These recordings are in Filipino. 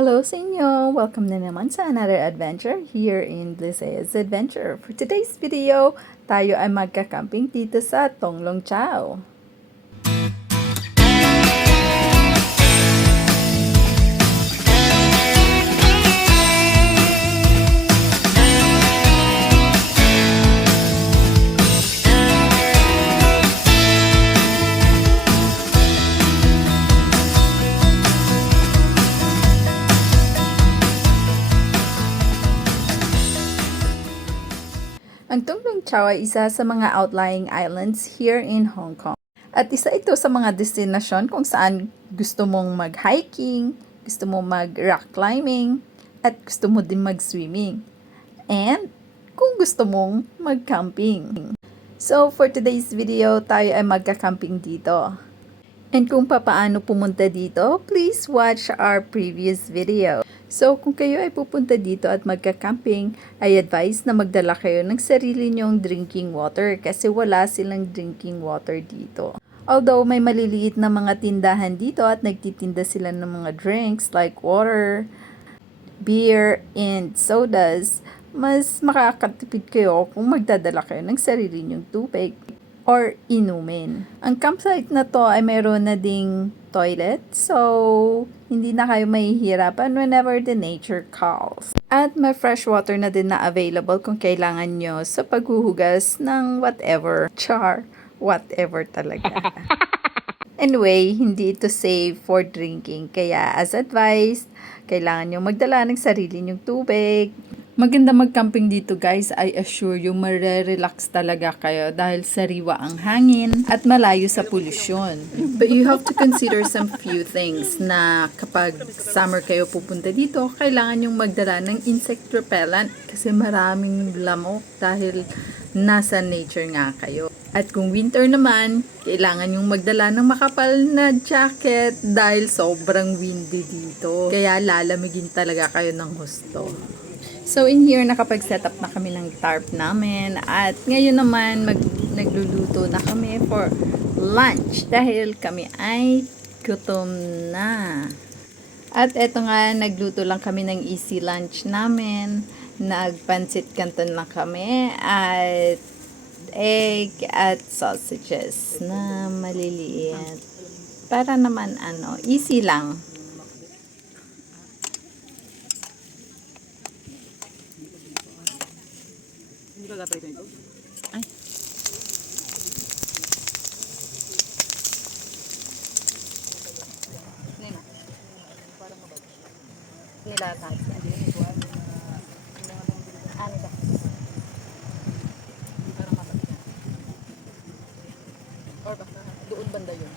Hello sa inyo! Welcome na naman sa another adventure here in Blisea's Adventure. For today's video, tayo ay magka-camping dito sa Tonglong Chao. Ang Tonglong Chao ay isa sa mga outlying islands here in Hong Kong. At isa ito sa mga destinasyon kung saan gusto mong mag-hiking, gusto mong mag-rock climbing, at gusto mo din mag-swimming. And kung gusto mong mag-camping. So for today's video, tayo ay magka-camping dito. And kung papaano pumunta dito, please watch our previous video. So, kung kayo ay pupunta dito at magka-camping, ay advise na magdala kayo ng sarili nyong drinking water kasi wala silang drinking water dito. Although may maliliit na mga tindahan dito at nagtitinda sila ng mga drinks like water, beer, and sodas, mas makakatipid kayo kung magdadala kayo ng sarili nyong tubig or inumin. Ang campsite na to ay mayroon na ding toilet, so hindi na kayo mahihirapan whenever the nature calls. At may fresh water na din na available kung kailangan nyo sa paghuhugas ng whatever. Whatever talaga. Anyway, hindi ito safe for drinking, kaya as advised, kailangan nyo magdala ng sarili nyong tubig. Maganda mag-camping dito guys, I assure you marerelax talaga kayo dahil sariwa ang hangin at malayo sa polusyon. But you have to consider some few things na kapag summer kayo pupunta dito, kailangan yung magdala ng insect repellent kasi maraming lamok dahil nasa nature nga kayo. At kung winter naman, kailangan yung magdala ng makapal na jacket dahil sobrang windy dito. Kaya lalamigin talaga kayo ng husto. So in here, nakapag-set up na kami ng tarp namin at ngayon naman nagluluto na kami for lunch dahil kami ay gutom na. At eto nga, nagluto lang kami ng easy lunch namin. Nagpansit canton lang kami at egg at sausages na maliliit. Para naman easy lang. Ay. Nilasan. Ano ba? Or baka doon banda yun.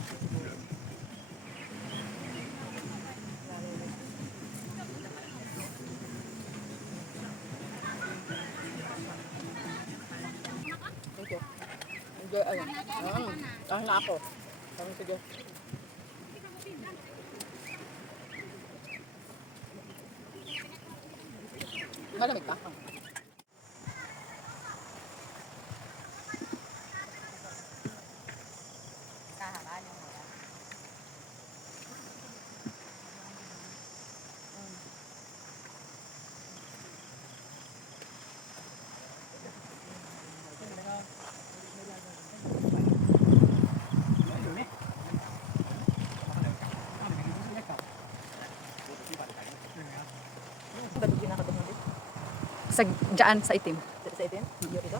Thank you. Enjoy, ayun. Kahit na ako. Sige. Malamig pa? Sa dyan sa itim. Sa itim? Yung ito?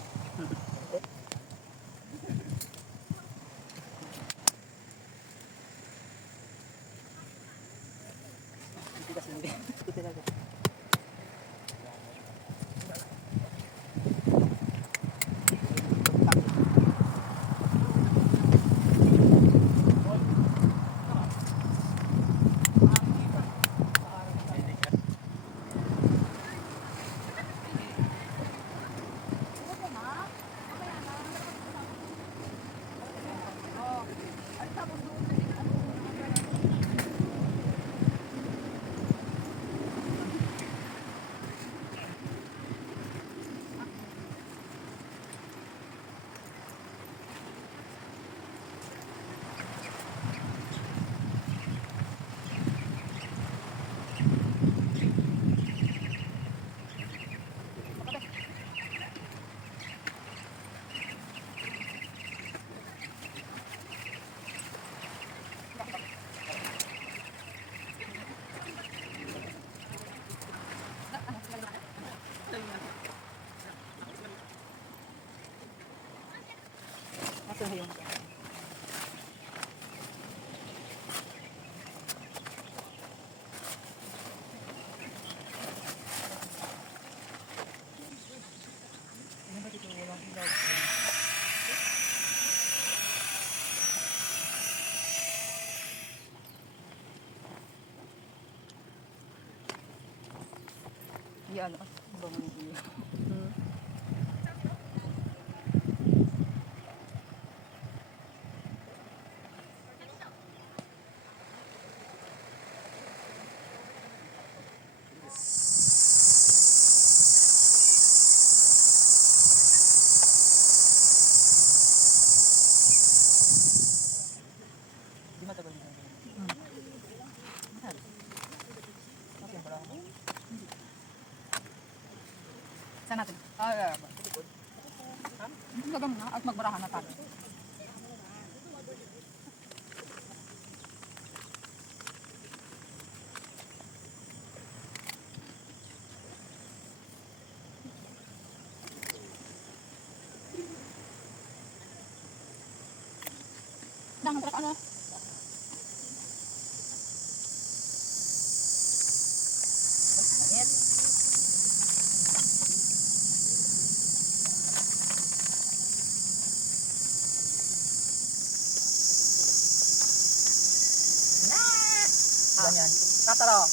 Ito na yung yan. Bango yung ilaw. Di matagal na. Okay, wala ako. Saan natin? Likod. Ha? Lagam na at magbarahan na tayo. Dang, trak ano? Ganyan. Kataro.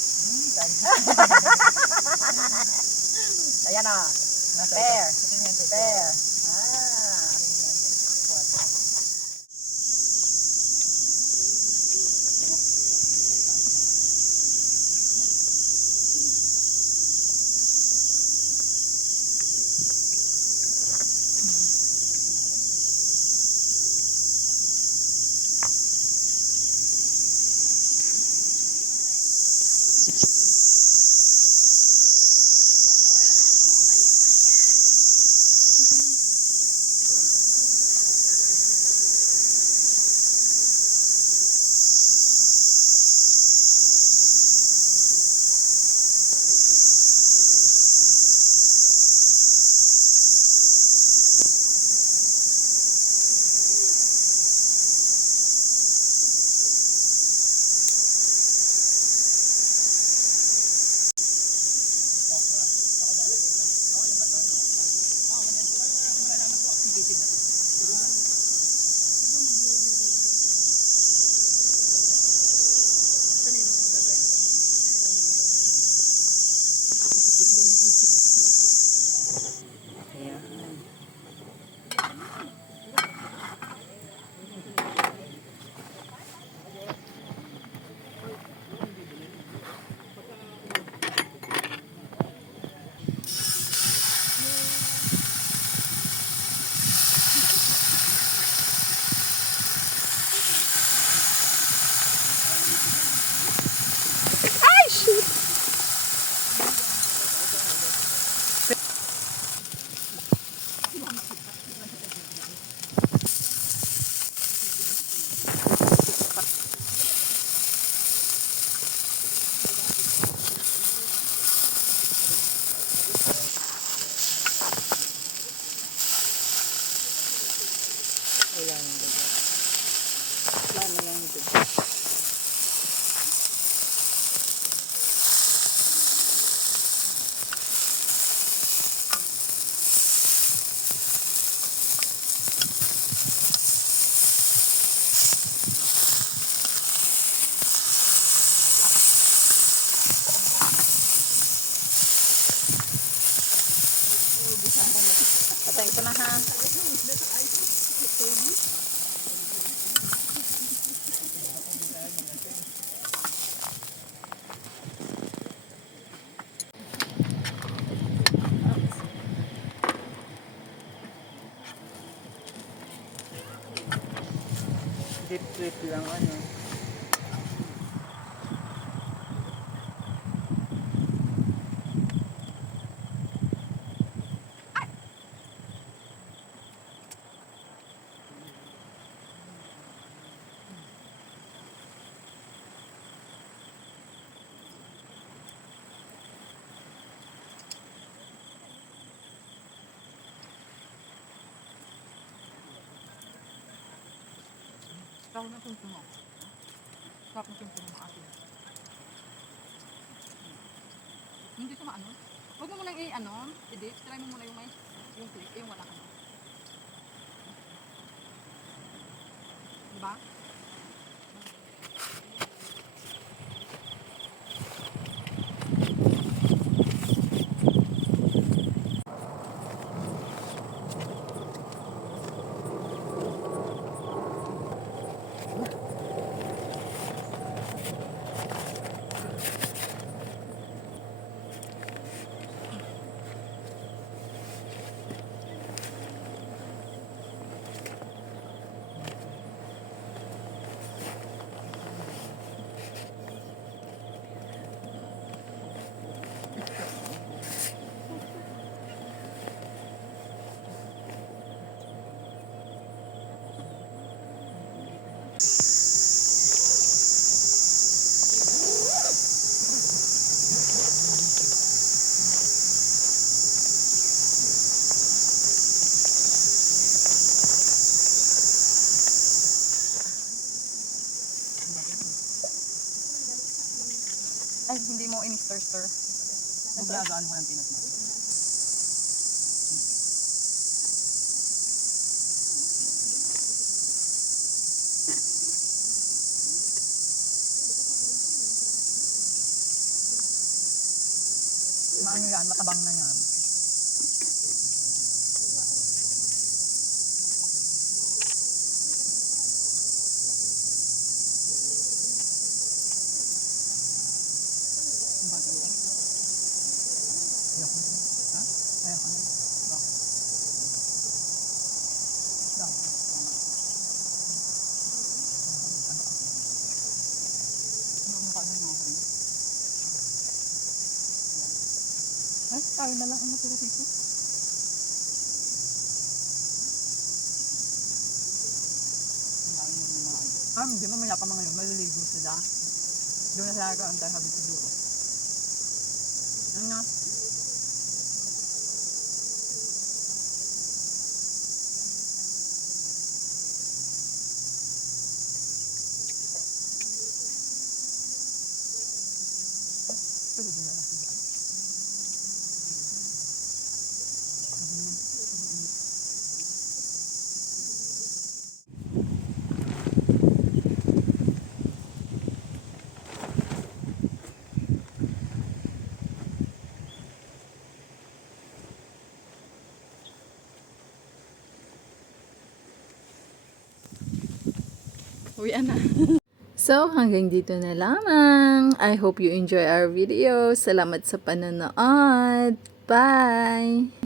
Ayan na. Fair. Fair. Ah. Wala nang dagat. Wala na lang dagat. Patayin ko na ha. Deep lang ano. Sarap ng sumsum mo. Sarap ng sumsum mo asin. Hindi siya maano. Huwag mo munang i-dip. Try mo muna yung click, yung wala ano. Diba? Ay, hindi mo in-stir-stir. Maglagaan ko ng peanut butter. Maano yan, matabang na yan. Ayoko na. Ha? Ayoko na. Bakit? Bakit? Ano ka na ako rin? Ay, tayo na lang ang matira dito. Hindi mamaya pa mga yun, maliligo sila. Doon na sila kaantay habit siguro. Ano na? Pwede din na lang sila. Uwian na. So, hanggang dito na lamang. I hope you enjoy our video. Salamat sa panonood. Bye!